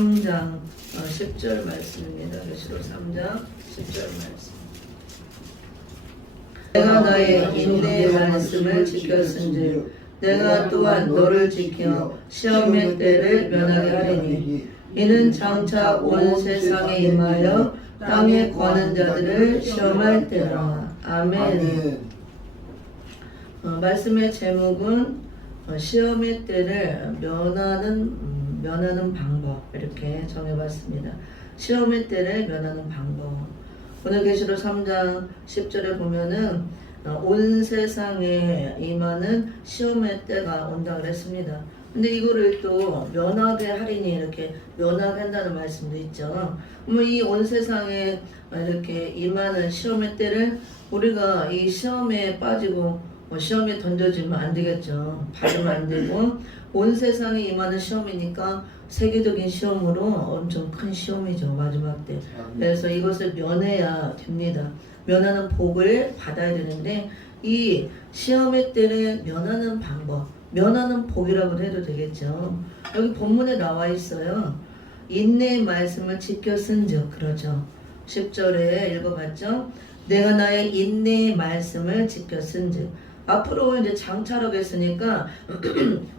3장 10절 말씀입니다. 계시록 3장 10절 말씀. 내가 너의 인내의 말씀을 지켰은즉 내가 또한 너를 지켜 시험의 때를 면하게 하리니 이는 장차 온 세상에 임하여 땅에 거하는 자들을 시험할 때라. 아멘. 말씀의 제목은 시험의 때를 면하는 방법, 이렇게 정해봤습니다. 시험의 때를 면하는 방법. 오늘 계시록 3장 10절에 보면은 온 세상에 임하는 시험의 때가 온다 그랬습니다. 근데 이거를 또 면하게 하리니 이렇게 면하게 한다는 말씀도 있죠. 이 온 세상에 이렇게 임하는 시험의 때를 우리가 이 시험에 빠지고 시험에 던져지면 안 되겠죠. 받으면 안 되고, 온 세상에 임하는 시험이니까 세계적인 시험으로 엄청 큰 시험이죠, 마지막 때. 그래서 이것을 면해야 됩니다. 면하는 복을 받아야 되는데, 이 시험의 때를 면하는 방법, 면하는 복이라고 해도 되겠죠. 여기 본문에 나와 있어요. 인내의 말씀을 지켰은즉, 그러죠. 10절에 읽어봤죠. 내가 나의 인내의 말씀을 지켰은즉. 앞으로 이제 장차라고 했으니까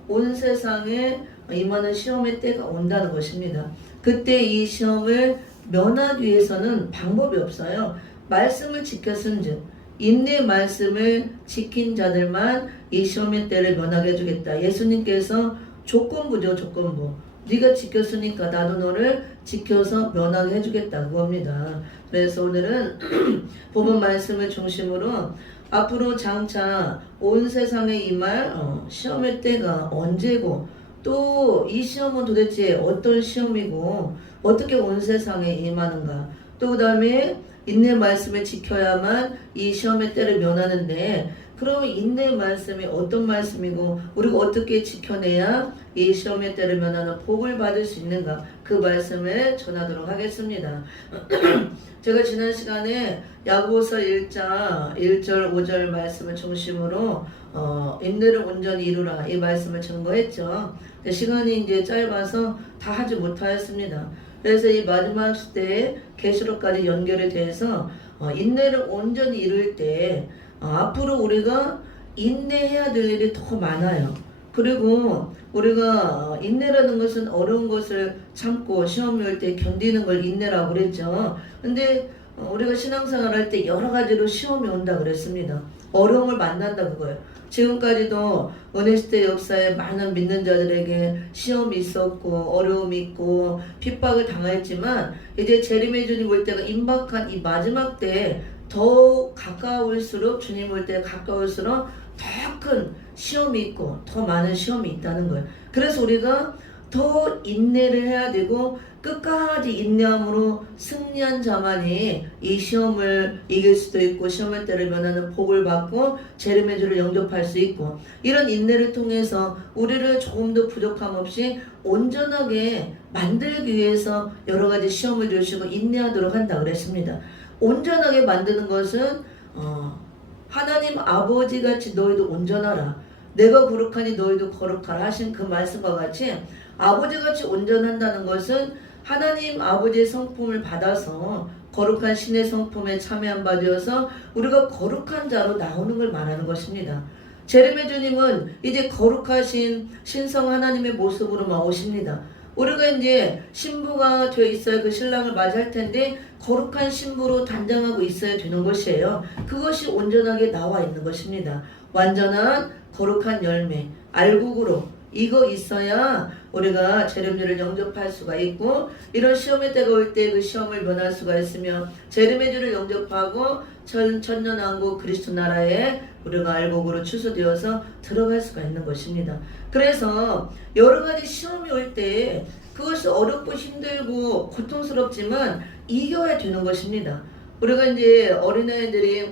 온 세상에 임하는 시험의 때가 온다는 것입니다. 그때 이 시험을 면하기 위해서는 방법이 없어요. 말씀을 지켰은즉, 인내의 말씀을 지킨 자들만 이 시험의 때를 면하게 해주겠다. 예수님께서 조건부죠, 조건부. 네가 지켰으니까 나도 너를 지켜서 면하게 해주겠다, 그겁니다. 그래서 오늘은 본문 말씀을 중심으로 앞으로 장차 온 세상에 임할 시험의 때가 언제고, 또 이 시험은 도대체 어떤 시험이고 어떻게 온 세상에 임하는가, 또 그 다음에 인내 말씀을 지켜야만 이 시험의 때를 면하는데, 그럼 인내의 말씀이 어떤 말씀이고 우리가 어떻게 지켜내야 이 시험의 때를 면하는 복을 받을 수 있는가, 그 말씀을 전하도록 하겠습니다. 제가 지난 시간에 야고보서 1장 1절 5절 말씀을 중심으로 인내를 온전히 이루라, 이 말씀을 증거했죠. 시간이 이제 짧아서 다 하지 못하였습니다. 그래서 이 마지막 시대에 계시록까지 연결이 돼서 인내를 온전히 이룰 때 앞으로 우리가 인내해야 될 일이 더 많아요. 그리고 우리가 인내라는 것은 어려운 것을 참고 시험이 올 때 견디는 걸 인내라고 그랬죠. 근데 우리가 신앙생활 할 때 여러 가지로 시험이 온다 그랬습니다. 어려움을 만난다 그거예요. 지금까지도 은혜시대 역사에 많은 믿는 자들에게 시험이 있었고 어려움이 있고 핍박을 당했지만, 이제 재림의 주님 올 때가 임박한 이 마지막 때에 더 가까울수록, 주님 올 때 가까울수록 더 큰 시험이 있고 더 많은 시험이 있다는 거예요. 그래서 우리가 더 인내를 해야 되고, 끝까지 인내함으로 승리한 자만이 이 시험을 이길 수도 있고 시험의 때를 면하는 복을 받고 재림의 주를 영접할 수 있고, 이런 인내를 통해서 우리를 조금 더 부족함 없이 온전하게 만들기 위해서 여러 가지 시험을 주시고 인내하도록 한다 그랬습니다. 온전하게 만드는 것은 하나님 아버지같이 너희도 온전하라, 내가 거룩하니 너희도 거룩하라 하신 그 말씀과 같이 아버지같이 온전한다는 것은 하나님 아버지의 성품을 받아서 거룩한 신의 성품에 참여한 바 되어서 우리가 거룩한 자로 나오는 걸 말하는 것입니다. 재림의 주님은 이제 거룩하신 신성 하나님의 모습으로만 오십니다. 우리가 이제 신부가 되어 있어야 그 신랑을 맞이할 텐데 거룩한 신부로 단장하고 있어야 되는 것이에요. 그것이 온전하게 나와 있는 것입니다. 완전한 거룩한 열매, 알곡으로 이거 있어야 우리가 재림주를 영접할 수가 있고, 이런 시험의 때가 올 때 그 시험을 면할 수가 있으며 재림의 주를 영접하고 천년왕국 그리스도 나라에 우리가 알곡으로 추수되어서 들어갈 수가 있는 것입니다. 그래서 여러 가지 시험이 올 때 그것이 어렵고 힘들고 고통스럽지만 이겨야 되는 것입니다. 우리가 이제 어린아이들이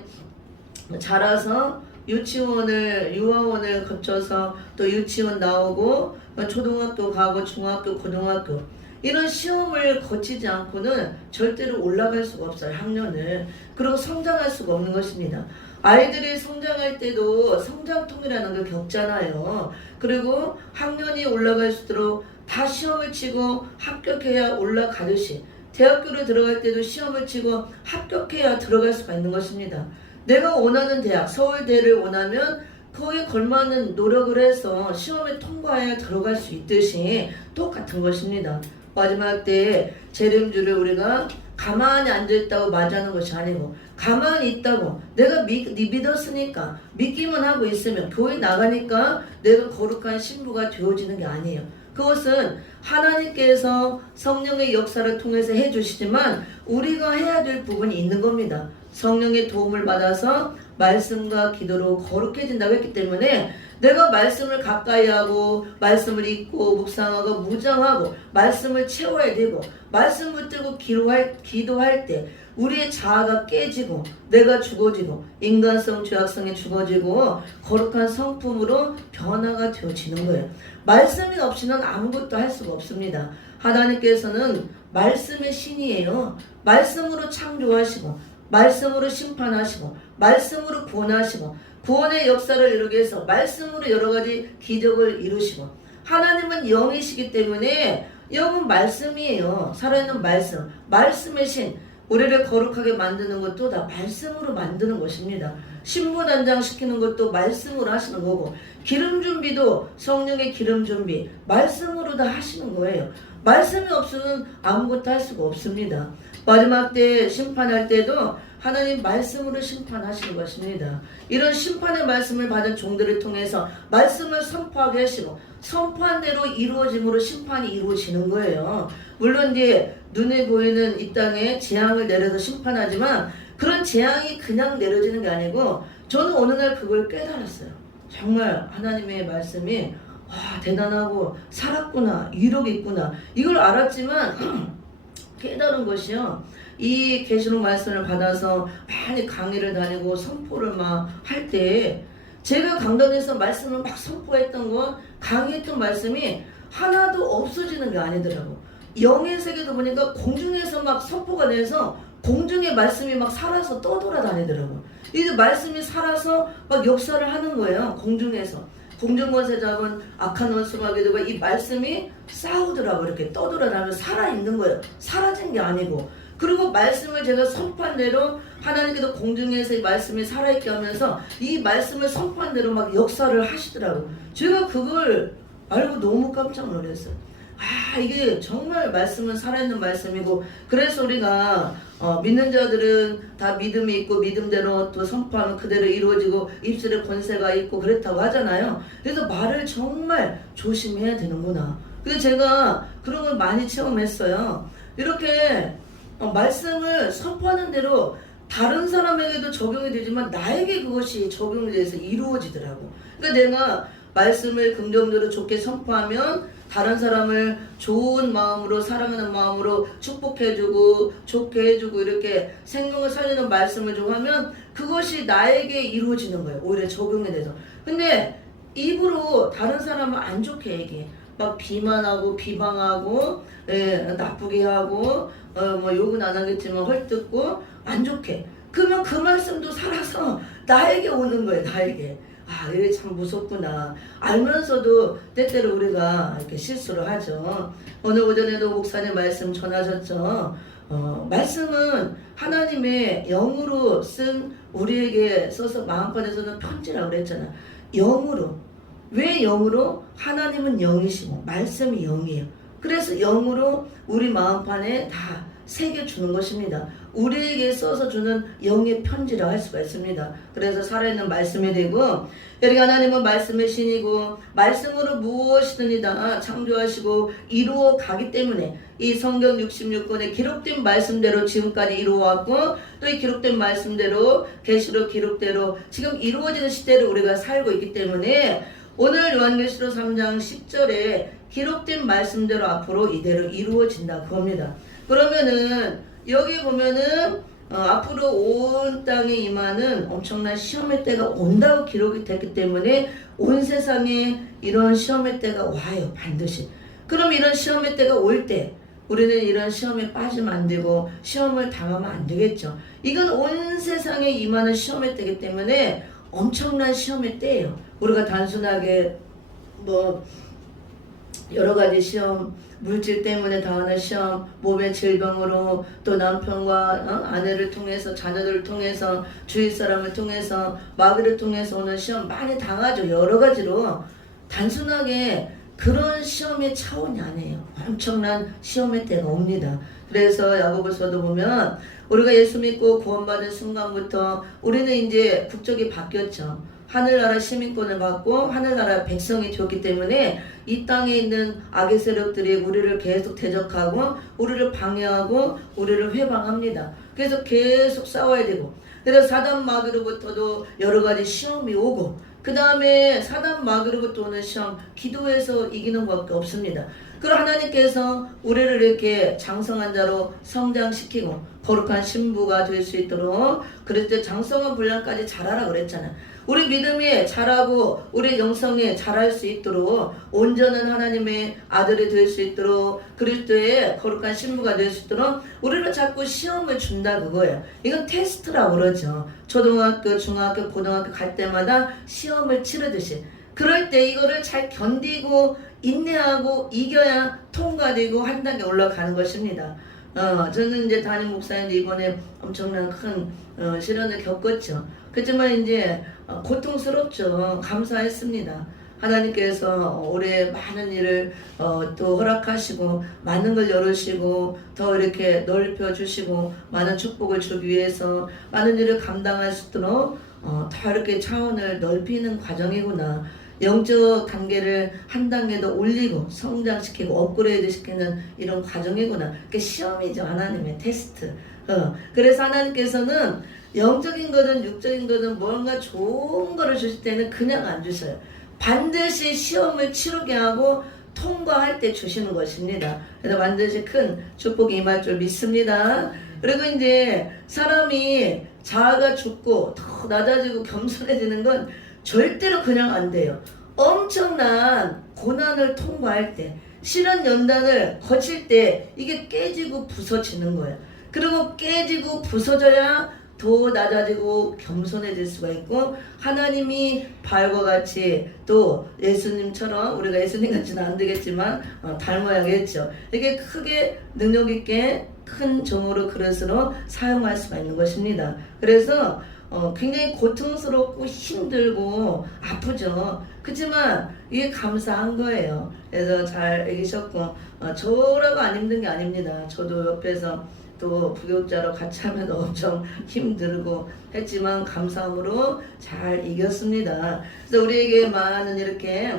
자라서 유아원을 거쳐서 또 유치원 나오고 초등학교 가고 중학교, 고등학교, 이런 시험을 거치지 않고는 절대로 올라갈 수가 없어요, 학년을. 그리고 성장할 수가 없는 것입니다. 아이들이 성장할 때도 성장통이라는 걸 겪잖아요. 그리고 학년이 올라갈수록 다 시험을 치고 합격해야 올라가듯이 대학교를 들어갈 때도 시험을 치고 합격해야 들어갈 수가 있는 것입니다. 내가 원하는 대학, 서울대를 원하면 거기에 걸맞는 노력을 해서 시험을 통과해야 들어갈 수 있듯이 똑같은 것입니다. 마지막 때에 재림주를 우리가 가만히 앉아있다고 맞이하는 것이 아니고 가만히 있다고 내가 믿었으니까 믿기만 하고 있으면 교회 나가니까 내가 거룩한 신부가 되어지는 게 아니에요. 그것은 하나님께서 성령의 역사를 통해서 해주시지만 우리가 해야 될 부분이 있는 겁니다. 성령의 도움을 받아서 말씀과 기도로 거룩해진다고 했기 때문에 내가 말씀을 가까이 하고 말씀을 읽고 묵상하고 무장하고 말씀을 채워야 되고 말씀 붙들고 기도할 때 우리의 자아가 깨지고 내가 죽어지고 인간성 죄악성이 죽어지고 거룩한 성품으로 변화가 되어지는 거예요. 말씀이 없이는 아무것도 할 수가 없습니다. 하나님께서는 말씀의 신이에요. 말씀으로 창조하시고 말씀으로 심판하시고 말씀으로 구원하시고 구원의 역사를 이루기 위해서 말씀으로 여러 가지 기적을 이루시고 하나님은 영이시기 때문에 영은 말씀이에요. 살아있는 말씀, 말씀의 신, 우리를 거룩하게 만드는 것도 다 말씀으로 만드는 것입니다. 신부단장 시키는 것도 말씀으로 하시는 거고 기름 준비도 성령의 기름 준비 말씀으로 다 하시는 거예요. 말씀이 없으면 아무것도 할 수가 없습니다. 마지막 때 심판할 때도 하나님 말씀으로 심판하시는 것입니다. 이런 심판의 말씀을 받은 종들을 통해서 말씀을 선포하게 하시고 선포한 대로 이루어짐으로 심판이 이루어지는 거예요. 물론 이제 눈에 보이는 이 땅에 재앙을 내려서 심판하지만 그런 재앙이 그냥 내려지는 게 아니고 저는 어느 날 그걸 깨달았어요. 정말 하나님의 말씀이 와 대단하고 살았구나 이력이 있구나 이걸 알았지만 깨달은 것이요. 이 계시록 말씀을 받아서 많이 강의를 다니고 선포를 막 할 때 제가 강단에서 말씀을 막 선포했던 거 강의했던 말씀이 하나도 없어지는 게 아니더라고. 영의 세계도 보니까 공중에서 막 선포가 돼서 공중의 말씀이 막 살아서 떠돌아다니더라고. 이제 말씀이 살아서 막 역사를 하는 거예요. 공중에서. 공중권세 잡은 악한 원수마게 되고 이 말씀이 싸우더라고. 이렇게 떠돌아다니면서 살아있는 거예요. 사라진 게 아니고. 그리고 말씀을 제가 선포한 대로 하나님께서 공중에서 이 말씀이 살아있게 하면서 이 말씀을 선포한 대로 막 역사를 하시더라고. 제가 그걸 알고 너무 깜짝 놀랐어요. 아 이게 정말 말씀은 살아있는 말씀이고 그래서 우리가 믿는 자들은 다 믿음이 있고 믿음대로 또 선포하면 그대로 이루어지고 입술에 권세가 있고 그렇다고 하잖아요. 그래서 말을 정말 조심해야 되는구나. 그래서 제가 그런 걸 많이 체험했어요. 이렇게 말씀을 선포하는 대로 다른 사람에게도 적용이 되지만 나에게 그것이 적용이 돼서 이루어지더라고. 그러니까 내가 말씀을 긍정적으로 좋게 선포하면 다른 사람을 좋은 마음으로 사랑하는 마음으로 축복해주고 좋게 해주고 이렇게 생명을 살리는 말씀을 좀 하면 그것이 나에게 이루어지는 거예요. 오히려 적용이 돼서. 근데 입으로 다른 사람을 안 좋게 얘기해. 막 비만하고 비방하고 나쁘게 하고 뭐 욕은 안 하겠지만 헐뜯고 안 좋게. 그러면 그 말씀도 살아서 나에게 오는 거예요. 나에게. 아, 이게 참 무섭구나. 알면서도 때때로 우리가 이렇게 실수를 하죠. 오늘 오전에도 목사님 말씀 전하셨죠. 말씀은 하나님의 영으로 쓴 우리에게 써서 마음판에서는 편지라고 그랬잖아. 영으로. 왜 영으로? 하나님은 영이시고 말씀이 영이에요. 그래서 영으로 우리 마음판에 다 새겨주는 것입니다. 우리에게 써서 주는 영의 편지라 할 수가 있습니다. 그래서 살아있는 말씀이 되고 여기 하나님은 말씀의 신이고 말씀으로 무엇이든지 다 창조하시고 이루어 가기 때문에 이 성경 66권에 기록된 말씀대로 지금까지 이루어왔고 또 이 기록된 말씀대로 계시록 기록대로 지금 이루어지는 시대를 우리가 살고 있기 때문에 오늘 요한계시록 3장 10절에 기록된 말씀대로 앞으로 이대로 이루어진다 그겁니다. 그러면은 여기 보면은 앞으로 온 땅에 임하는 엄청난 시험의 때가 온다고 기록이 됐기 때문에 온 세상에 이런 시험의 때가 와요. 반드시. 그럼 이런 시험의 때가 올 때 우리는 이런 시험에 빠지면 안 되고 시험을 당하면 안 되겠죠. 이건 온 세상에 임하는 시험의 때이기 때문에 엄청난 시험의 때예요. 우리가 단순하게 뭐 여러 가지 시험, 물질 때문에 당하는 시험, 몸의 질병으로 또 남편과 아내를 통해서, 자녀들을 통해서, 주위 사람을 통해서, 마귀를 통해서 오는 시험 많이 당하죠. 여러 가지로. 단순하게 그런 시험의 차원이 아니에요. 엄청난 시험의 때가 옵니다. 그래서 야고보서도 보면 우리가 예수 믿고 구원받은 순간부터 우리는 이제 국적이 바뀌었죠. 하늘나라 시민권을 받고 하늘나라 백성이 되었기 때문에 이 땅에 있는 악의 세력들이 우리를 계속 대적하고 우리를 방해하고 우리를 회방합니다. 그래서 계속 싸워야 되고, 그래서 사단 마귀로부터도 여러 가지 시험이 오고, 그 다음에 사단 마귀로부터 오는 시험, 기도해서 이기는 것밖에 없습니다. 그럼 하나님께서 우리를 이렇게 장성한 자로 성장시키고 거룩한 신부가 될 수 있도록, 그럴 때 장성한 분량까지 자라라 그랬잖아요. 우리 믿음이 자라고 우리 영성이 자랄 수 있도록, 온전한 하나님의 아들이 될 수 있도록, 그리스도의 거룩한 신부가 될 수 있도록 우리를 자꾸 시험을 준다 그거예요. 이건 테스트라고 그러죠. 초등학교, 중학교, 고등학교 갈 때마다 시험을 치르듯이. 그럴 때 이거를 잘 견디고 인내하고 이겨야 통과되고 한 단계 올라가는 것입니다. 저는 이제 담임 목사인데 이번에 엄청난 큰 시련을 겪었죠. 그렇지만 이제 고통스럽죠. 감사했습니다. 하나님께서 올해 많은 일을 또 허락하시고 많은 걸 열으시고 더 이렇게 넓혀 주시고 많은 축복을 주기 위해서 많은 일을 감당할 수 있도록 더 이렇게 차원을 넓히는 과정이구나. 영적 단계를 한 단계 더 올리고 성장시키고 업그레이드 시키는 이런 과정이구나. 그게 시험이죠. 하나님의 테스트. 그래서 하나님께서는 영적인 거든 육적인 거든 뭔가 좋은 거를 주실 때는 그냥 안 주셔요. 반드시 시험을 치르게 하고 통과할 때 주시는 것입니다. 그래서 반드시 큰 축복이 임할 줄 믿습니다. 그리고 이제 사람이 자아가 죽고 더 낮아지고 겸손해지는 건 절대로 그냥 안 돼요. 엄청난 고난을 통과할 때, 시련 연단을 거칠 때 이게 깨지고 부서지는 거예요. 그리고 깨지고 부서져야 더 낮아지고 겸손해질 수가 있고, 하나님이 바울과 같이 또 예수님처럼, 우리가 예수님 같지는 안 되겠지만 닮아야겠죠. 이게 크게 능력 있게 큰 종으로 그릇으로 사용할 수가 있는 것입니다. 그래서 굉장히 고통스럽고 힘들고 아프죠. 그렇지만 이게 감사한 거예요. 그래서 잘 이기셨고, 저라고 안 힘든 게 아닙니다. 저도 옆에서 또 부교육자로 같이 하면 엄청 힘들고 했지만 감사함으로 잘 이겼습니다. 그래서 우리에게 많은 이렇게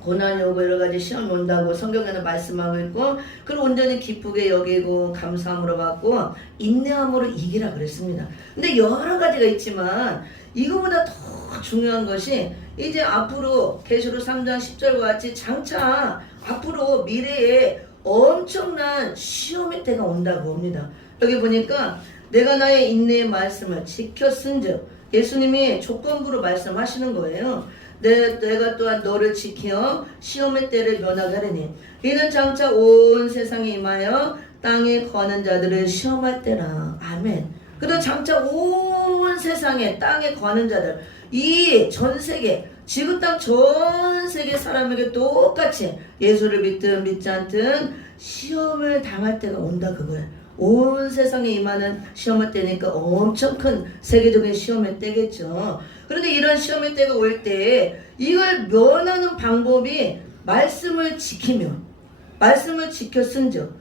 고난이 오고 여러 가지 시험이 온다고 성경에는 말씀하고 있고, 그걸 온전히 기쁘게 여기고 감사함으로 받고 인내함으로 이기라 그랬습니다. 근데 여러 가지가 있지만 이거보다 더 중요한 것이 이제 앞으로 계시록 3장 10절과 같이 장차 앞으로 미래에 엄청난 시험의 때가 온다고 봅니다. 여기 보니까 내가 나의 인내의 말씀을 지켰은즉, 예수님이 조건부로 말씀하시는 거예요. 내가 또한 너를 지켜 시험의 때를 면하게 하리니 이는 장차 온 세상에 임하여 땅에 거하는 자들을 시험할 때라. 아멘. 그리고 장차 온 세상에 땅에 거하는 자들, 이 전 세계 지구 땅 전 세계 사람에게 똑같이 예수를 믿든 믿지 않든 시험을 당할 때가 온다 그거예요. 온 세상에 임하는 시험의 때니까 엄청 큰 세계적인 시험의 때겠죠. 그런데 이런 시험의 때가 올 때 이걸 면하는 방법이 말씀을 지키며, 말씀을 지켰은즉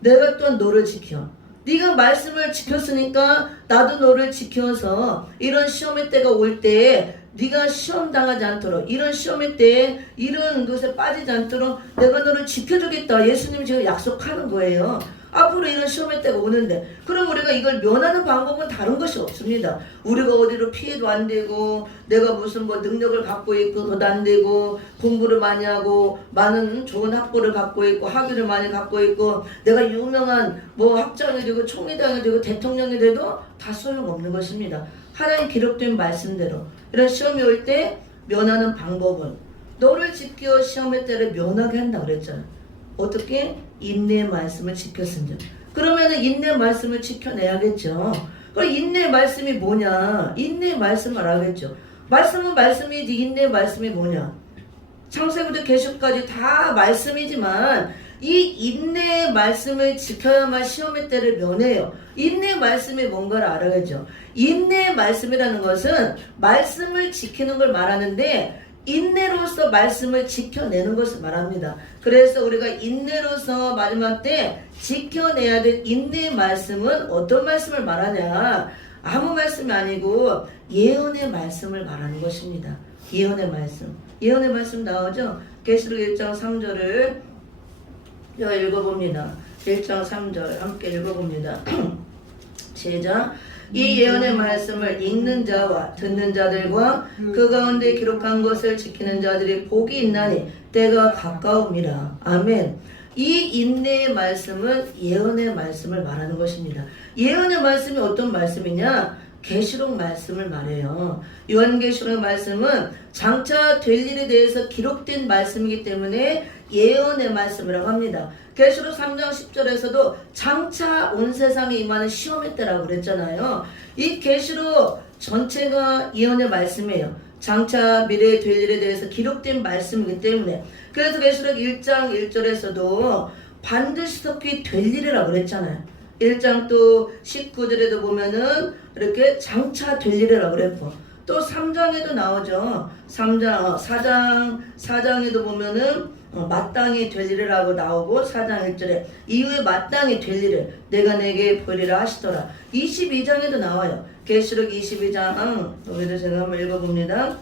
내가 또한 너를 지켜. 네가 말씀을 지켰으니까 나도 너를 지켜서 이런 시험의 때가 올 때 네가 시험 당하지 않도록, 이런 시험의 때에 이런 것에 빠지지 않도록 내가 너를 지켜주겠다. 예수님이 지금 약속하는 거예요. 앞으로 이런 시험의 때가 오는데, 그럼 우리가 이걸 면하는 방법은 다른 것이 없습니다. 우리가 어디로 피해도 안 되고, 내가 무슨 뭐 능력을 갖고 있고 더 안 되고, 공부를 많이 하고 많은 좋은 학벌을 갖고 있고 학위를 많이 갖고 있고 내가 유명한 뭐 학장이 되고 총회장이 되고 대통령이 돼도 다 소용없는 것입니다. 하나님 기록된 말씀대로 이런 시험이 올 때 면하는 방법은 너를 지켜 시험의 때를 면하게 한다 그랬잖아요. 어떻게? 인내의 말씀을 지켰습니다. 그러면은 인내의 말씀을 지켜내야겠죠. 그럼 인내의 말씀이 뭐냐? 인내의 말씀을 알아야겠죠. 말씀은 말씀이지 인내의 말씀이 뭐냐? 창세부터 계시록까지 다 말씀이지만 이 인내의 말씀을 지켜야만 시험의 때를 면해요. 인내의 말씀이 뭔가를 알아야죠. 인내의 말씀이라는 것은 말씀을 지키는 걸 말하는데 인내로서 말씀을 지켜내는 것을 말합니다. 그래서 우리가 인내로서 마지막 때 지켜내야 될 인내의 말씀은 어떤 말씀을 말하냐? 아무 말씀이 아니고 예언의 말씀을 말하는 것입니다. 예언의 말씀. 예언의 말씀 나오죠? 계시록 1장 3절을 읽어봅니다. 1장 3절 함께 읽어봅니다. 시작. 이 예언의 말씀을 읽는 자와 듣는 자들과 그 가운데 기록한 것을 지키는 자들이 복이 있나니 때가 가까움이라. 아멘. 이 인내의 말씀은 예언의 말씀을 말하는 것입니다. 예언의 말씀이 어떤 말씀이냐? 계시록 말씀을 말해요. 요한계시록 말씀은 장차 될 일에 대해서 기록된 말씀이기 때문에 예언의 말씀이라고 합니다. 계시록 3장 10절에서도 장차 온 세상에 임하는 시험의 때라고 그랬잖아요. 이 계시록 전체가 예언의 말씀이에요. 장차 미래에 될 일에 대해서 기록된 말씀이기 때문에. 그래서 계시록 1장 1절에서도 반드시 속히 될 일이라고 그랬잖아요. 1장 또 19절에도 보면은 이렇게 장차 될 일이라고 그랬고, 또 3장에도 나오죠. 4장에도 보면은 마땅히 될 일이라고 나오고, 4장 1절에 이후에 마땅히 될 일을 내가 내게 보이리라 하시더라. 22장에도 나와요. 계시록 22장 여기도 제가 한번 읽어봅니다.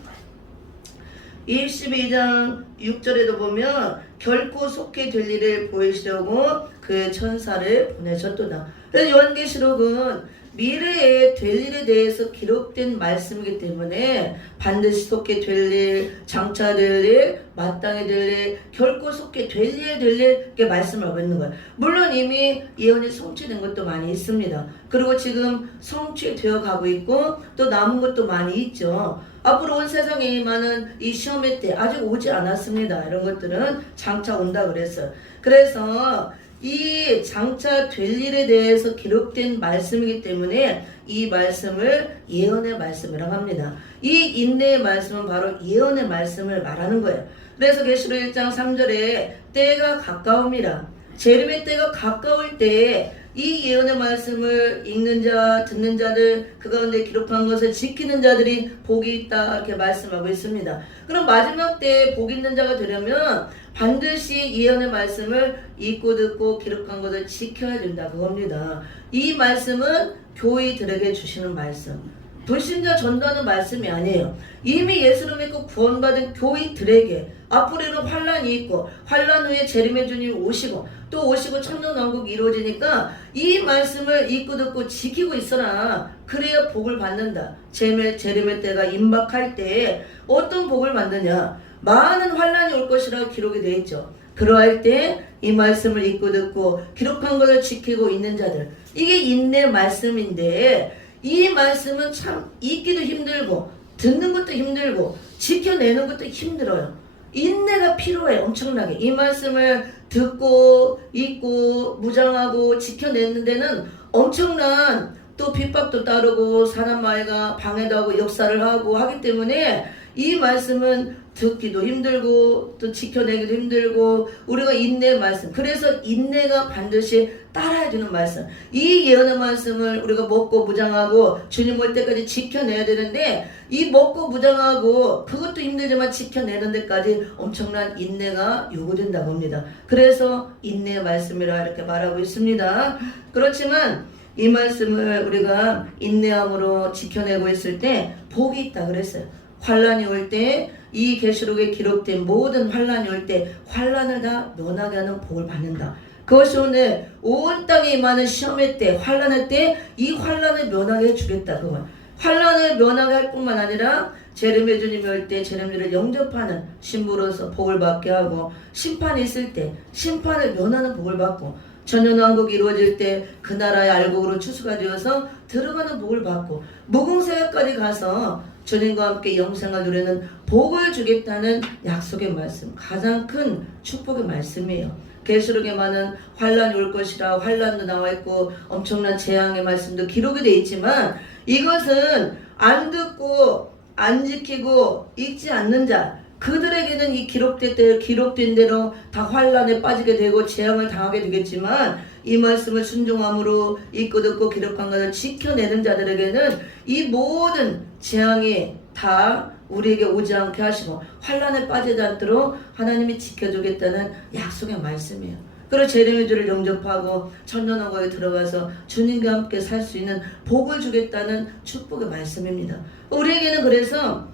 22장 6절에도 보면 결코 속히 될 일을 보이시려고 그의 천사를 보내셨도다. 그래서 요한계시록은 미래에 될 일에 대해서 기록된 말씀이기 때문에 반드시 속히 될 일, 장차 될 일, 마땅히 될 일, 결코 속히 될 일, 이렇게 말씀하고 있는 거예요. 물론 이미 예언이 성취된 것도 많이 있습니다. 그리고 지금 성취되어 가고 있고 또 남은 것도 많이 있죠. 앞으로 온 세상에 임하는 이 시험의 때 아직 오지 않았습니다. 이런 것들은 장차 온다 그랬어요. 그래서 이 장차 될 일에 대해서 기록된 말씀이기 때문에 이 말씀을 예언의 말씀이라고 합니다. 이 인내의 말씀은 바로 예언의 말씀을 말하는 거예요. 그래서 계시록 1장 3절에 때가 가까움이라. 재림의 때가 가까울 때에 이 예언의 말씀을 읽는 자, 듣는 자들, 그 가운데 기록한 것을 지키는 자들이 복이 있다 이렇게 말씀하고 있습니다. 그럼 마지막 때에 복 있는 자가 되려면 반드시 예언의 말씀을 읽고 듣고 기록한 것을 지켜야 된다 그겁니다. 이 말씀은 교회들에게 주시는 말씀, 불신자 전도하는 말씀이 아니에요. 이미 예수를 믿고 구원받은 교회들에게 앞으로는 환란이 있고 환란 후에 재림의 주님 오시고 또 오시고 천년왕국이 이루어지니까 이 말씀을 읽고 듣고 지키고 있어라. 그래야 복을 받는다. 재림의 때가 임박할 때 어떤 복을 받느냐? 많은 환란이 올 것이라고 기록이 되어 있죠. 그러할 때 이 말씀을 읽고 듣고 기록한 것을 지키고 있는 자들, 이게 인내 말씀인데 이 말씀은 참 읽기도 힘들고 듣는 것도 힘들고 지켜내는 것도 힘들어요. 인내가 필요해. 엄청나게 이 말씀을 듣고 읽고 무장하고 지켜내는 데는 엄청난 또 핍박도 따르고 사람 말과 방해도 하고 역사를 하고 하기 때문에 이 말씀은 듣기도 힘들고 또 지켜내기도 힘들고 우리가 인내의 말씀, 그래서 인내가 반드시 따라야 되는 말씀, 이 예언의 말씀을 우리가 먹고 무장하고 주님 올 때까지 지켜내야 되는데 이 먹고 무장하고 그것도 힘들지만 지켜내는 데까지 엄청난 인내가 요구된다고 합니다. 그래서 인내의 말씀이라 이렇게 말하고 있습니다. 그렇지만 이 말씀을 우리가 인내함으로 지켜내고 있을 때 복이 있다 그랬어요. 환란이 올 때 이 계시록에 기록된 모든 환란이 올 때 환란을 다 면하게 하는 복을 받는다. 그것이 오늘 온 땅에 임하는 시험의 때, 환란의 때 이 환란을 면하게 해주겠다. 그건 환란을 면하게 할 뿐만 아니라 재림의 주님이 올 때 재림주를 영접하는 신부로서 복을 받게 하고, 심판이 있을 때 심판을 면하는 복을 받고, 천년왕국이 이루어질 때 그 나라의 알곡으로 추수가 되어서 들어가는 복을 받고, 무궁세계까지 가서 주님과 함께 영생을 누리는 복을 주겠다는 약속의 말씀, 가장 큰 축복의 말씀이에요. 계시록에 많은 환란이 올 것이라 환란도 나와 있고 엄청난 재앙의 말씀도 기록이 되어 있지만 이것은 안 듣고 안 지키고 읽지 않는 자, 그들에게는 이 기록된 대로 다 환란에 빠지게 되고 재앙을 당하게 되겠지만 이 말씀을 순종함으로 읽고 듣고 기록한 것을 지켜내는 자들에게는 이 모든 재앙이 다 우리에게 오지 않게 하시고 환란에 빠지지 않도록 하나님이 지켜주겠다는 약속의 말씀이에요. 그리고 재림의 주를 영접하고 천년왕국에 들어가서 주님과 함께 살 수 있는 복을 주겠다는 축복의 말씀입니다. 우리에게는 그래서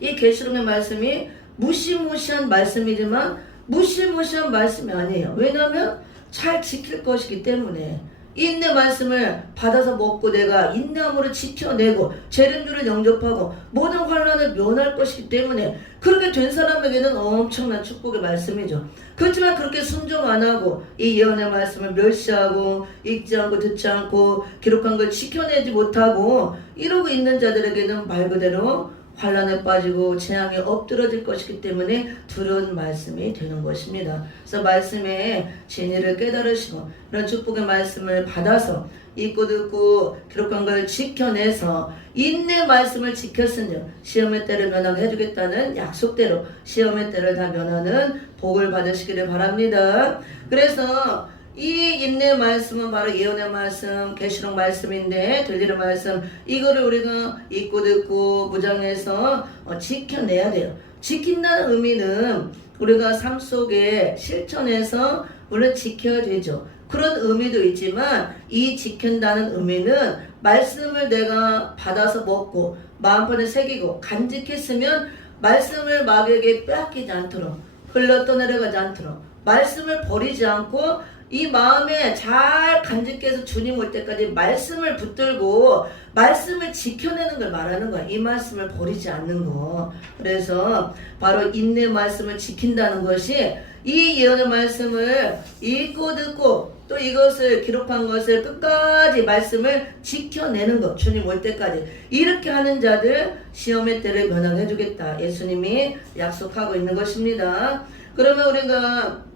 이 계시록의 말씀이 무시무시한 말씀이지만 무시무시한 말씀이 아니에요. 왜냐하면 잘 지킬 것이기 때문에 인내 말씀을 받아서 먹고 내가 인내함으로 지켜내고 재림주를 영접하고 모든 환란을 면할 것이기 때문에 그렇게 된 사람에게는 엄청난 축복의 말씀이죠. 그렇지만 그렇게 순종 안 하고 이 예언의 말씀을 멸시하고 읽지 않고 듣지 않고 기록한 걸 지켜내지 못하고 이러고 있는 자들에게는 말 그대로 환란에 빠지고 재앙에 엎드러질 것이기 때문에 두려운 말씀이 되는 것입니다. 그래서 말씀의 진리를 깨달으시고 이런 축복의 말씀을 받아서 읽고 듣고 기록한 걸 지켜내서 인내 말씀을 지켰으니 시험의 때를 면하게 해주겠다는 약속대로 시험의 때를 다 면하는 복을 받으시기를 바랍니다. 그래서 이 인내 말씀은 바로 예언의 말씀, 계시록 말씀인데 들리는 말씀 이거를 우리가 읽고 듣고 무장해서 지켜내야 돼요. 지킨다는 의미는 우리가 삶 속에 실천해서 물론 지켜야 되죠. 그런 의미도 있지만 이 지킨다는 의미는 말씀을 내가 받아서 먹고 마음판에 새기고 간직했으면 말씀을 마귀에게 빼앗기지 않도록 흘러 떠내려가지 않도록 말씀을 버리지 않고 이 마음에 잘 간직해서 주님 올 때까지 말씀을 붙들고 말씀을 지켜내는 걸 말하는 거야. 이 말씀을 버리지 않는 거. 그래서 바로 인내 말씀을 지킨다는 것이 이 예언의 말씀을 읽고 듣고 또 이것을 기록한 것을 끝까지 말씀을 지켜내는 것. 주님 올 때까지. 이렇게 하는 자들 시험의 때를 면하게 해주겠다. 예수님이 약속하고 있는 것입니다. 그러면 우리가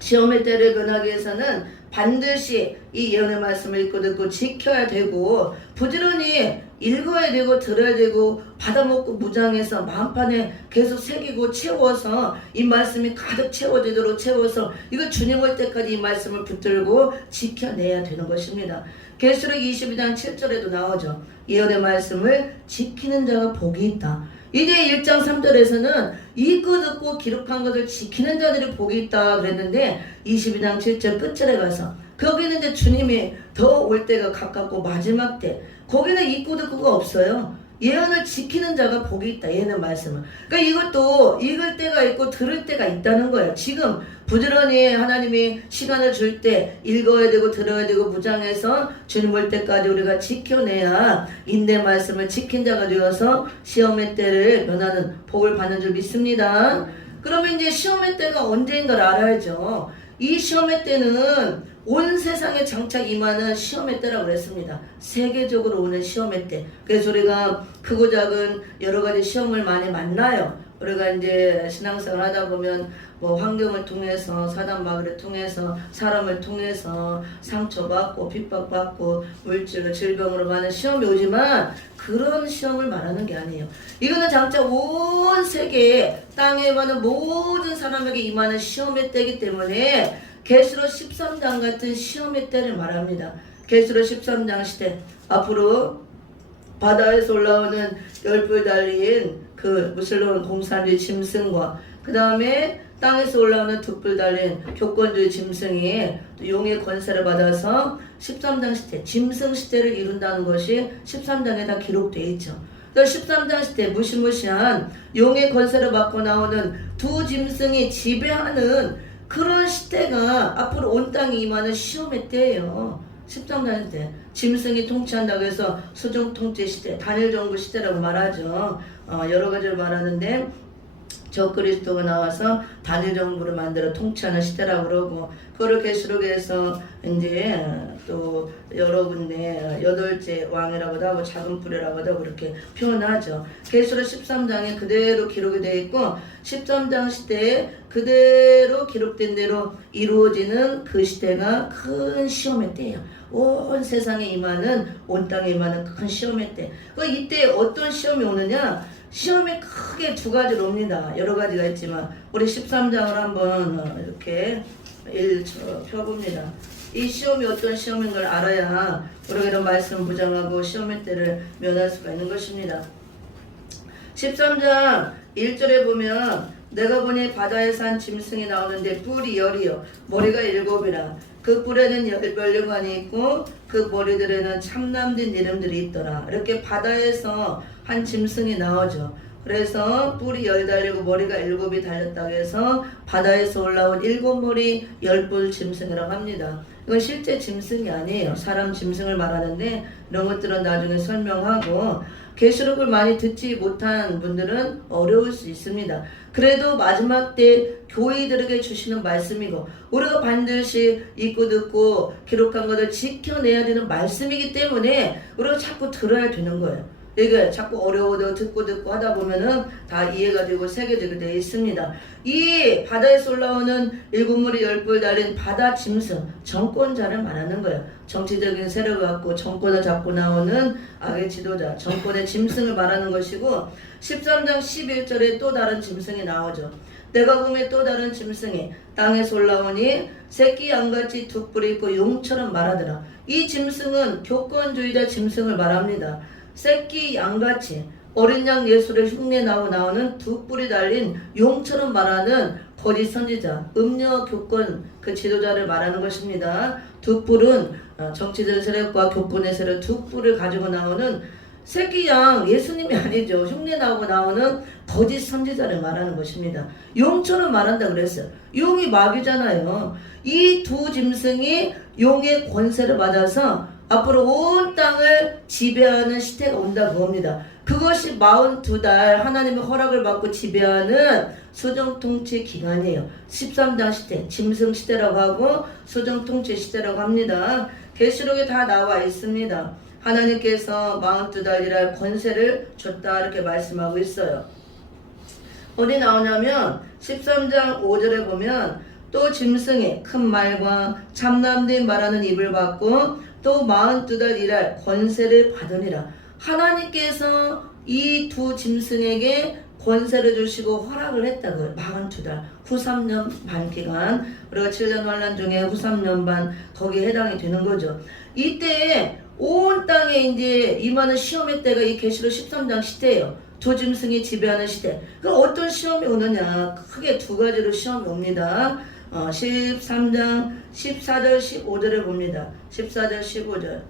시험의 때를 면하기 위해서는 반드시 이 예언의 말씀을 읽고 듣고 지켜야 되고 부지런히 읽어야 되고 들어야 되고 받아먹고 무장해서 마음판에 계속 새기고 채워서 이 말씀이 가득 채워지도록 채워서 이거 주님 올 때까지 이 말씀을 붙들고 지켜내야 되는 것입니다. 계시록 22장 7절에도 나오죠. 예언의 말씀을 지키는 자가 복이 있다. 이제 1장 3절에서는 읽고 듣고 기록한 것을 지키는 자들이 복이 있다 그랬는데 22장 7절 끝절에 가서 거기는 이제 주님이 더 올 때가 가깝고 마지막 때 거기는 읽고 듣고가 없어요. 예언을 지키는 자가 복이 있다. 예언의 말씀은. 그러니까 이것도 읽을 때가 있고 들을 때가 있다는 거예요. 지금 부지런히 하나님이 시간을 줄 때 읽어야 되고 들어야 되고 무장해서 주님 올 때까지 우리가 지켜내야 인내 말씀을 지킨 자가 되어서 시험의 때를 면하는 복을 받는 줄 믿습니다. 그러면 이제 시험의 때가 언제인 걸 알아야죠. 이 시험의 때는 온 세상에 장착 임하는 시험의 때라고 그랬습니다. 세계적으로 오는 시험의 때. 그래서 우리가 크고 작은 여러 가지 시험을 많이 만나요. 우리가 이제 신앙생활 하다 보면 뭐 환경을 통해서 사단 마귀를 통해서 사람을 통해서 상처받고 핍박받고 물질로 질병으로 많은 시험이 오지만 그런 시험을 말하는 게 아니에요. 이거는 장차 온 세계에 땅에 많은 모든 사람에게 임하는 시험의 때이기 때문에 계시록 13장 같은 시험의 때를 말합니다. 계시록 13장 시대 앞으로 바다에서 올라오는 열불 달린 그 무슬로운 공산주의 짐승과 그 다음에 땅에서 올라오는 득불 달린 교권주의 짐승이 용의 권세를 받아서 13장 시대 짐승 시대를 이룬다는 것이 13장에 다 기록되어 있죠. 13장 시대 무시무시한 용의 권세를 받고 나오는 두 짐승이 지배하는 그런 시대가 앞으로 온 땅에 임하는 시험의 때예요. 13장 시대. 짐승이 통치한다고 해서 수종 통치 시대, 단일 정부 시대라고 말하죠. 여러 가지를 말하는데 적그리스도가 나와서 단일 정부를 만들어 통치하는 시대라고 그러고 그걸 계시록에서 이제 또 여러 군데 여덟째 왕이라고도 하고 작은 뿌리라고도 하고 그렇게 표현하죠. 계시록 13장에 그대로 기록이 되어 있고 13장 시대에 그대로 기록된 대로 이루어지는 그 시대가 큰 시험의 때예요. 온 세상에 임하는 온 땅에 임하는 큰 시험의 때. 이때 어떤 시험이 오느냐? 시험이 크게 두 가지로 옵니다. 여러 가지가 있지만 우리 13장을 한번 이렇게 펴봅니다. 이 시험이 어떤 시험인 걸 알아야 우리가 이런 말씀 부정하고 시험의 때를 면할 수가 있는 것입니다. 13장 1절에 보면 내가 보니 바다에 산 짐승이 나오는데 뿔이 10이요 머리가 7이라 그 뿔에는 멸류관이 있고 그 머리들에는 참남된 이름들이 있더라. 이렇게 바다에서 한 짐승이 나오죠. 그래서 뿔이 10 달리고 머리가 7이 달렸다고 해서 바다에서 올라온 7머리 10뿔 짐승이라고 합니다. 이건 실제 짐승이 아니에요. 사람 짐승을 말하는데 이런 것들은 나중에 설명하고, 계시록을 많이 듣지 못한 분들은 어려울 수 있습니다. 그래도 마지막 때 교회들에게 주시는 말씀이고 우리가 반드시 읽고 듣고 기록한 것을 지켜내야 되는 말씀이기 때문에 우리가 자꾸 들어야 되는 거예요. 이게 자꾸 어려워도 듣고 하다 보면은 다 이해가 되고 새겨지게 되어 있습니다. 이 바다에서 올라오는 7머리 10뿔 달린 바다 짐승, 정권자를 말하는 거예요. 정치적인 세력을 갖고 정권을 잡고 나오는 악의 지도자, 정권의 짐승을 말하는 것이고, 13장 11절에 또 다른 짐승이 나오죠. 내가 보면 또 다른 짐승이 땅에서 올라오니 새끼 양같이 두 뿔이 있고 용처럼 말하더라. 이 짐승은 교권주의자 짐승을 말합니다. 새끼 양같이 어린 양 예수를 흉내내고 나오는 두 뿔이 달린 용처럼 말하는 거짓 선지자, 음녀 교권 그 지도자를 말하는 것입니다. 두 뿔은 정치적 세력과 교권의 세력 두 뿔을 가지고 나오는 새끼 양 예수님이 아니죠. 흉내나고 나오는 거짓 선지자를 말하는 것입니다. 용처럼 말한다 그랬어요. 용이 마귀잖아요. 이 두 짐승이 용의 권세를 받아서 앞으로 온 땅을 지배하는 시대가 온다 그겁니다. 그것이 42달 하나님의 허락을 받고 지배하는 수정통치 기간이에요. 13장 시대, 짐승 시대라고 하고 수정통치 시대라고 합니다. 계시록에 다 나와 있습니다. 하나님께서 42달이라 권세를 줬다 이렇게 말씀하고 있어요. 어디 나오냐면 13장 5절에 보면 또 짐승이 큰 말과 참남된 말하는 입을 받고 또 42달 일할 권세를 받으니라. 하나님께서 이 두 짐승에게 권세를 주시고 허락을 했다고요. 42달 후 3년 반 기간, 우리가 7년 환란 중에 후 3년 반 거기에 해당이 되는 거죠. 이때 온 땅에 이제 임하는 시험의 때가 이 계시록 13장 시대예요. 두 짐승이 지배하는 시대. 그 어떤 시험이 오느냐? 크게 두 가지로 시험이 옵니다. 13장 14절 15절에 봅니다. 14절 15절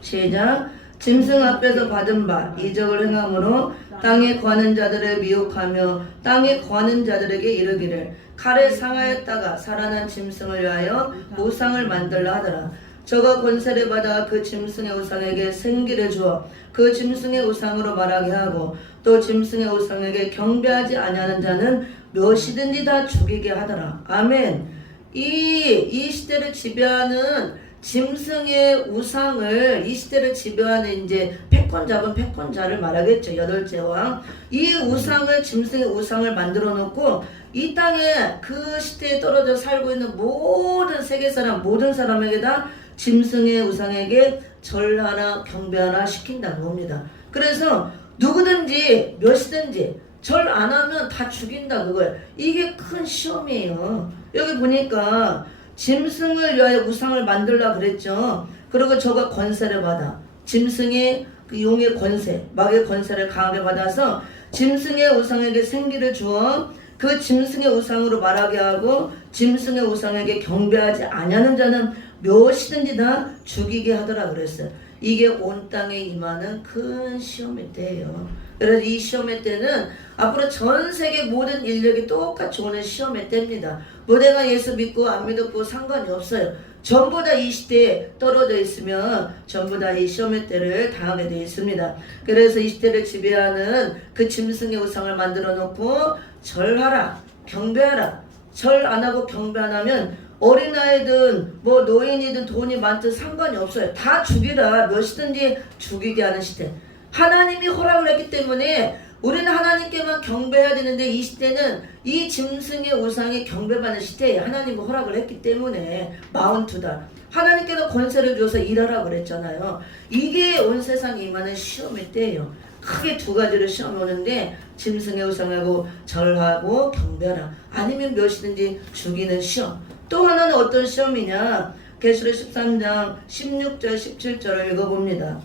시작. 짐승 앞에서 받은 바 이적을 행함으로 땅에 거하는 자들을 미혹하며 땅에 거하는 자들에게 이르기를 칼에 상하였다가 살아난 짐승을 위하여 우상을 만들라 하더라. 저가 권세를 받아 그 짐승의 우상에게 생기를 주어 그 짐승의 우상으로 말하게 하고 또 짐승의 우상에게 경배하지 아니하는 자는 몇이든지 다 죽이게 하더라. 아멘. 이 시대를 지배하는 짐승의 우상을, 이 시대를 지배하는 이제 패권 잡은 패권자를 말하겠죠. 여덟째 왕. 이 우상을, 짐승의 우상을 만들어 놓고 이 땅에 그 시대에 떨어져 살고 있는 모든 세계 사람, 모든 사람에게 다 짐승의 우상에게 절하나 경배하나 시킨다는 겁니다. 그래서 누구든지 몇이든지 절 안 하면 다 죽인다 그거예요. 이게 큰 시험이에요. 여기 보니까 짐승을 위하여 우상을 만들라 그랬죠. 그리고 저가 권세를 받아 짐승의 그 용의 권세, 마귀의 권세를 강하게 받아서 짐승의 우상에게 생기를 주어 그 짐승의 우상으로 말하게 하고 짐승의 우상에게 경배하지 아니하는 자는 몇이든지 다 죽이게 하더라 그랬어요. 이게 온 땅에 임하는 큰 시험의 때예요. 그래서 이 시험의 때는 앞으로 전 세계 모든 인력이 똑같이 오는 시험의 때입니다. 내가 예수 믿고 안 믿고 상관이 없어요. 전부 다 이 시대에 떨어져 있으면 전부 다 이 시험의 때를 당하게 되어 있습니다. 그래서 이 시대를 지배하는 그 짐승의 우상을 만들어 놓고 절하라, 경배하라. 절 안 하고 경배 안 하면 어린아이든 뭐 노인이든 돈이 많든 상관이 없어요. 다 죽이라, 몇이든지 죽이게 하는 시대. 하나님이 허락을 했기 때문에 우리는 하나님께만 경배해야 되는데 이 시대는 이 짐승의 우상이 경배받는 시대에 하나님이 허락을 했기 때문에 42달 하나님께서 권세를 줘서 일하라고 그랬잖아요. 이게 온 세상에 임하는 시험의 때예요. 크게 두 가지로 시험이 오는데 짐승의 우상하고 절하고 경배하라, 아니면 몇이든지 죽이는 시험. 또 하나는 어떤 시험이냐, 계시록 13장 16절 17절을 읽어봅니다.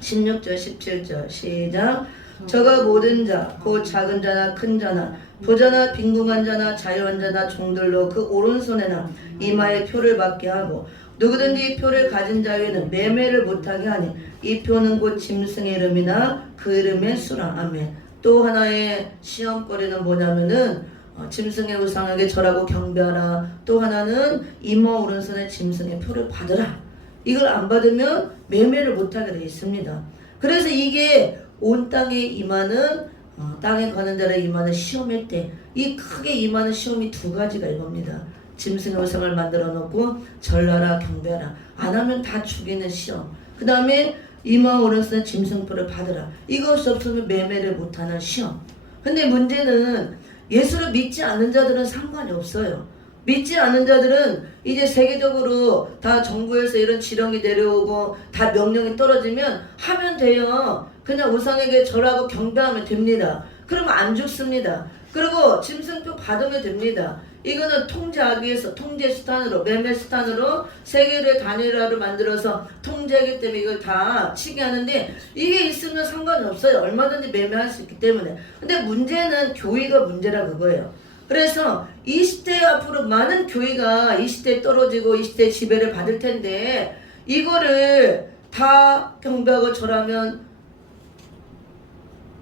16절 17절 시작. 저가 모든 자, 곧 작은 자나 큰 자나 부자나 빈궁한 자나 자유한 자나 종들로 그 오른손에나 이마에 표를 받게 하고 누구든지 이 표를 가진 자에게는 매매를 못하게 하니 이 표는 곧 짐승의 이름이나 그 이름의 수라. 아멘. 또 하나의 시험거리는 뭐냐면은 짐승의 우상에게 절하고 경배하라. 또 하나는 이마 오른손에 짐승의 표를 받으라. 이걸 안 받으면 매매를 못하게 되어 있습니다. 그래서 이게 온 땅에 임하는 땅에 가는 자를 임하는 시험일 때 이 크게 임하는 시험이 두 가지가 이겁니다. 짐승의 우상을 만들어 놓고 절하라 경배하라, 안 하면 다 죽이는 시험. 그 다음에 이마 오른손에 짐승표를 받으라. 이것이 없으면 매매를 못하는 시험. 근데 문제는 예수를 믿지 않는 자들은 상관이 없어요. 믿지 않는 자들은 이제 세계적으로 다 정부에서 이런 지령이 내려오고 다 명령이 떨어지면 하면 돼요. 그냥 우상에게 절하고 경배하면 됩니다. 그러면 안 죽습니다. 그리고 짐승표 받으면 됩니다. 이거는 통제하기 위해서 통제 수단으로, 매매 수단으로 세계를 단일화를 만들어서 통제하기 때문에 이걸 다 치게 하는데, 이게 있으면 상관이 없어요. 얼마든지 매매할 수 있기 때문에. 근데 문제는 교회가 문제라 그거예요. 그래서 이 시대 앞으로 많은 교회가 이 시대에 떨어지고 이 시대에 지배를 받을 텐데, 이거를 다 경배하고 절하면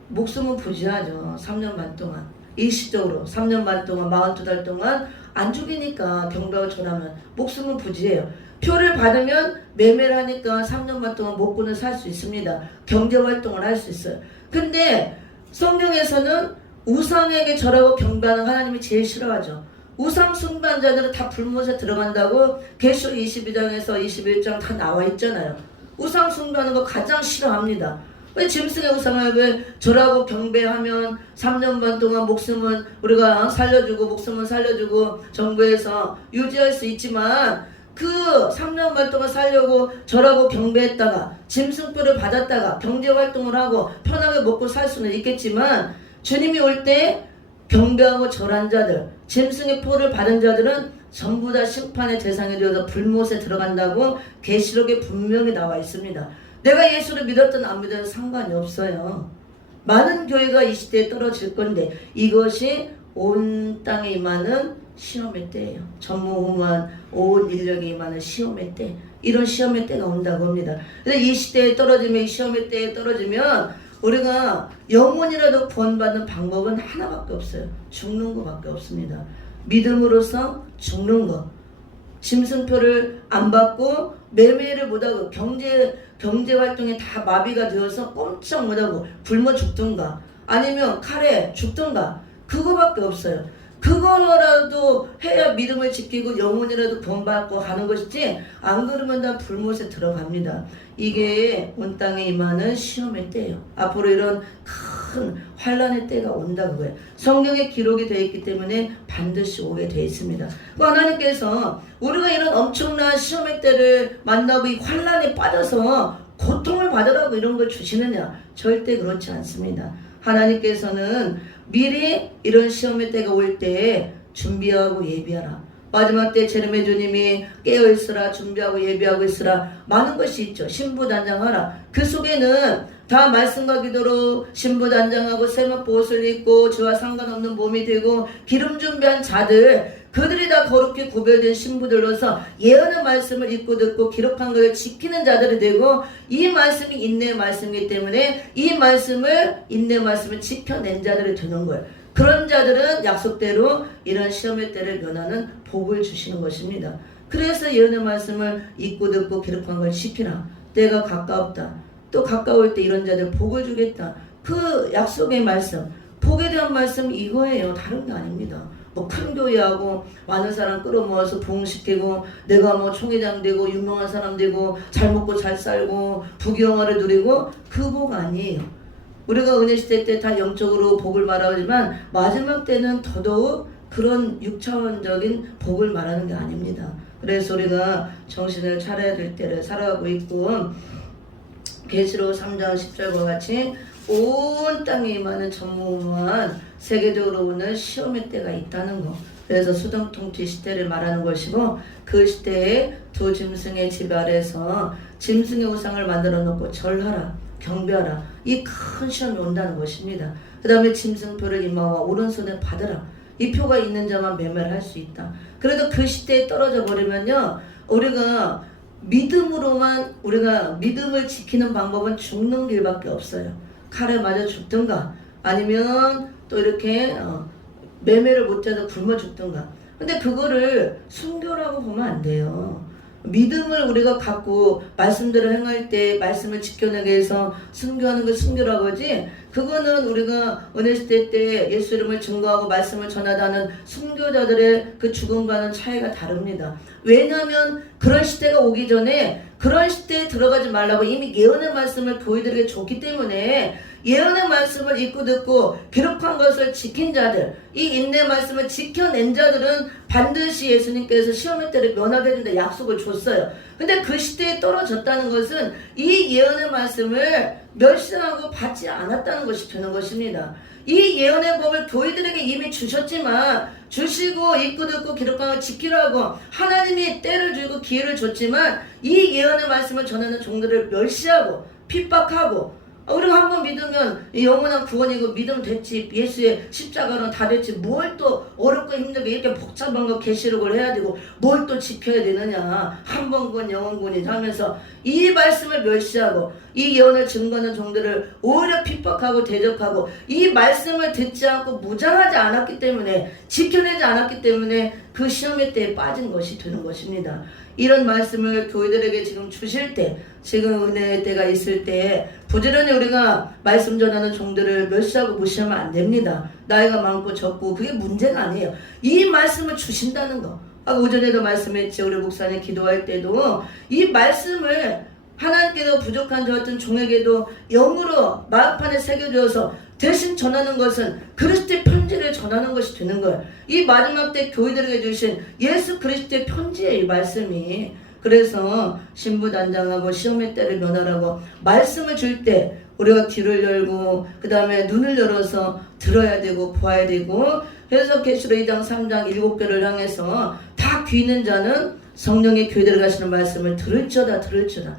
목숨은 부지하죠. 3년 반 동안 일시적으로 3년 반 동안 42달 동안 안 죽이니까 경배하고 절하면 목숨은 부지해요. 표를 받으면 매매를 하니까 3년 반 동안 먹고는 살 수 있습니다. 경제활동을 할 수 있어요. 근데 성경에서는 우상에게 절하고 경배하는 하나님이 제일 싫어하죠. 우상 숭배자들은 다 불못에 들어간다고 계시록 22장에서 21장 다 나와 있잖아요. 우상 숭배하는 거 가장 싫어합니다. 왜 짐승의 우상을 왜 절하고 경배하면 3년 반 동안 목숨은 우리가 살려주고 목숨은 살려주고 정부에서 유지할 수 있지만, 그 3년 반 동안 살려고 절하고 경배했다가 짐승표를 받았다가 경제활동을 하고 편하게 먹고 살 수는 있겠지만, 주님이 올 때 경배하고 절한 자들, 짐승의 표를 받은 자들은 전부 다 심판의 대상이 되어서 불못에 들어간다고 계시록에 분명히 나와 있습니다. 내가 예수를 믿었든 안 믿어도 상관이 없어요. 많은 교회가 이 시대에 떨어질 건데 이것이 온 땅에 임하는 시험의 때예요. 전무후무한 온 인력이 임하는 시험의 때, 이런 시험의 때가 온다고 합니다. 그래서 이 시대에 떨어지면, 이 시험의 때에 떨어지면 우리가 영혼이라도 구원받는 방법은 하나밖에 없어요. 죽는 것밖에 없습니다. 믿음으로써 죽는 것. 짐승표를 안 받고 매매를 못하고 경제활동이 다 마비가 되어서 꼼짝 못하고 굶어 죽든가 아니면 칼에 죽든가, 그거밖에 없어요. 그거라도 해야 믿음을 지키고 영혼이라도 구원받고 하는 것이지, 안 그러면 다 불못에 들어갑니다. 이게 온 땅에 임하는 시험의 때예요. 앞으로 이런 큰 환란의 때가 온다 그거예요. 성경에 기록이 되어 있기 때문에 반드시 오게 되어 있습니다. 하나님께서 우리가 이런 엄청난 시험의 때를 만나고 이 환란에 빠져서 고통을 받으라고 이런 걸 주시느냐? 절대 그렇지 않습니다. 하나님께서는 미리 이런 시험의 때가 올 때 준비하고 예비하라. 마지막 때 재림의 주님이 깨어있으라, 준비하고 예비하고 있으라, 많은 것이 있죠. 신부단장하라. 그 속에는 다 말씀과 기도로 신부단장하고 세마포 옷을 입고 저와 상관없는 몸이 되고 기름 준비한 자들, 그들이 다 거룩히 구별된 신부들로서 예언의 말씀을 읽고 듣고 기록한 것을 지키는 자들이 되고, 이 말씀이 인내의 말씀이기 때문에 이 말씀을, 인내의 말씀을 지켜낸 자들이 되는 거예요. 그런 자들은 약속대로 이런 시험의 때를 면하는 복을 주시는 것입니다. 그래서 예언의 말씀을 읽고 듣고 기록한 걸 지키라. 때가 가까웠다. 또 가까울 때 이런 자들 복을 주겠다. 그 약속의 말씀, 복에 대한 말씀 이거예요. 다른 게 아닙니다. 뭐 큰 교회하고 많은 사람 끌어모아서 부흥시키고 내가 뭐 총회장 되고 유명한 사람 되고 잘 먹고 잘 살고 부귀영화를 누리고, 그 복 아니에요. 우리가 은혜 시대 때 다 영적으로 복을 말하지만 마지막 때는 더더욱 그런 6차원적인 복을 말하는 게 아닙니다. 그래서 우리가 정신을 차려야 될 때를 살아가고 있고, 계시록 3장 10절과 같이 온 땅에 임하는 전무후무한 세계적으로 오는 시험의 때가 있다는 거. 그래서 수정통치 시대를 말하는 것이고, 그 시대에 두 짐승의 집 아래서 짐승의 우상을 만들어 놓고 절하라, 경배하라, 이 큰 시험이 온다는 것입니다. 그 다음에 짐승표를 이마와 오른손에 받으라. 이 표가 있는 자만 매매를 할 수 있다. 그래도 그 시대에 떨어져 버리면요, 우리가 믿음으로만, 우리가 믿음을 지키는 방법은 죽는 길밖에 없어요. 칼에 맞아 죽든가 아니면 또 이렇게 매매를 못해서 굶어 죽든가. 근데 그거를 순교라고 보면 안 돼요. 믿음을 우리가 갖고 말씀대로 행할 때 말씀을 지켜내기 위해서 순교하는 걸 순교라고 하지, 그거는 우리가 은혜 시대 때 예수 이름을 증거하고 말씀을 전하다는 순교자들의 그 죽음과는 차이가 다릅니다. 왜냐하면 그런 시대가 오기 전에 그런 시대에 들어가지 말라고 이미 예언의 말씀을 교회들에게 줬기 때문에 예언의 말씀을 읽고 듣고 기록한 것을 지킨 자들, 이 인내 말씀을 지켜낸 자들은 반드시 예수님께서 시험의 때를 면하게 해준다 약속을 줬어요. 근데 그 시대에 떨어졌다는 것은 이 예언의 말씀을 멸시하고 받지 않았다는 것이 되는 것입니다. 이 예언의 법을 교회들에게 이미 주셨지만, 주시고 읽고 듣고 기록한 걸 지키라고 하나님이 때를 주고 기회를 줬지만, 이 예언의 말씀을 전하는 종들을 멸시하고 핍박하고, 우리가 한번 믿으면 영원한 구원이고 믿으면 됐지, 예수의 십자가는 다 됐지, 뭘 또 어렵고 힘들게 이렇게 복잡한 거 계시록을 해야 되고 뭘 또 지켜야 되느냐, 한 번 구원 영원 구원이 하면서 이 말씀을 멸시하고 이 예언을 증거하는 종들을 오히려 핍박하고 대적하고, 이 말씀을 듣지 않고 무장하지 않았기 때문에, 지켜내지 않았기 때문에 그 시험의 때에 빠진 것이 되는 것입니다. 이런 말씀을 교회들에게 지금 주실 때, 지금 은혜의 때가 있을 때 부지런히 우리가 말씀 전하는 종들을 멸시하고 무시하면 안 됩니다. 나이가 많고 적고 그게 문제가 아니에요. 이 말씀을 주신다는 거. 아까 오전에도 말씀했지, 우리 목사님 기도할 때도 이 말씀을 하나님께도 부족한 저 같은 종에게도 영으로 마음판에 새겨주어서 대신 전하는 것은 그리스도의 편지를 전하는 것이 되는 거예요. 이 마지막 때 교회들에게 주신 예수 그리스도의 편지예요, 이 말씀이. 그래서 신부단장하고 시험의 때를 면하라고 말씀을 줄 때 우리가 귀를 열고 그 다음에 눈을 열어서 들어야 되고 보아야 되고, 그래서 계시록 2장 3장 7개를 향해서 다 귀 있는 자는 성령의 교회들에 가시는 말씀을 들을지어다 들을지어다.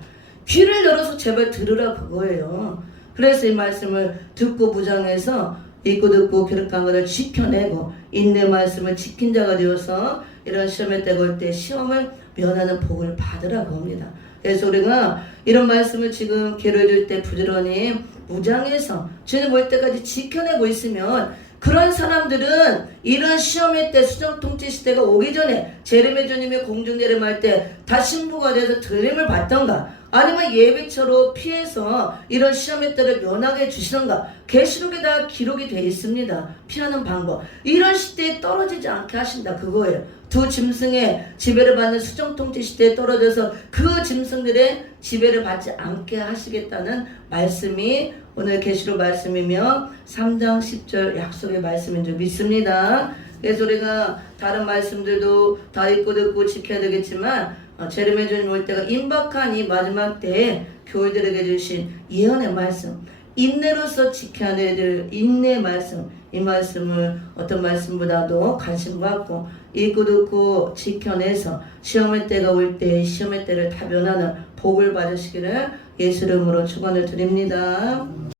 귀를 열어서 제발 들으라, 그거예요. 그래서 이 말씀을 듣고 무장해서 읽고 듣고 기록한 것을 지켜내고 인내 말씀을 지킨 자가 되어서 이런 시험의 때가 올 때 시험을 면하는 복을 받으라고 합니다. 그래서 우리가 이런 말씀을 지금 기록해줄 때 부지런히 무장해서 주님 올 때까지 지켜내고 있으면, 그런 사람들은 이런 시험의 때, 수정통치 시대가 오기 전에 제레미야 주님이 공중 내림할 때 다 신부가 돼서 들림을 받던가, 아니면 예배처로 피해서 이런 시험의 때를 면하게 해주시던가, 계시록에 다 기록이 되어 있습니다. 피하는 방법. 이런 시대에 떨어지지 않게 하신다, 그거예요. 두 짐승의 지배를 받는 수정통치 시대에 떨어져서 그 짐승들의 지배를 받지 않게 하시겠다는 말씀이 오늘 계시록 말씀이며 3장 10절 약속의 말씀인 줄 믿습니다. 그래서 우리가 다른 말씀들도 다 읽고 듣고 지켜야 되겠지만, 제레미야 주님 올 때가 임박한 이 마지막 때에 교회들에게 주신 예언의 말씀, 인내로서 지켜야 될 인내의 말씀, 이 말씀을 어떤 말씀보다도 관심 갖고 읽고 듣고 지켜내서 시험의 때가 올 때 시험의 때를 다 면하는 복을 받으시기를 예수 이름으로 축원을 드립니다.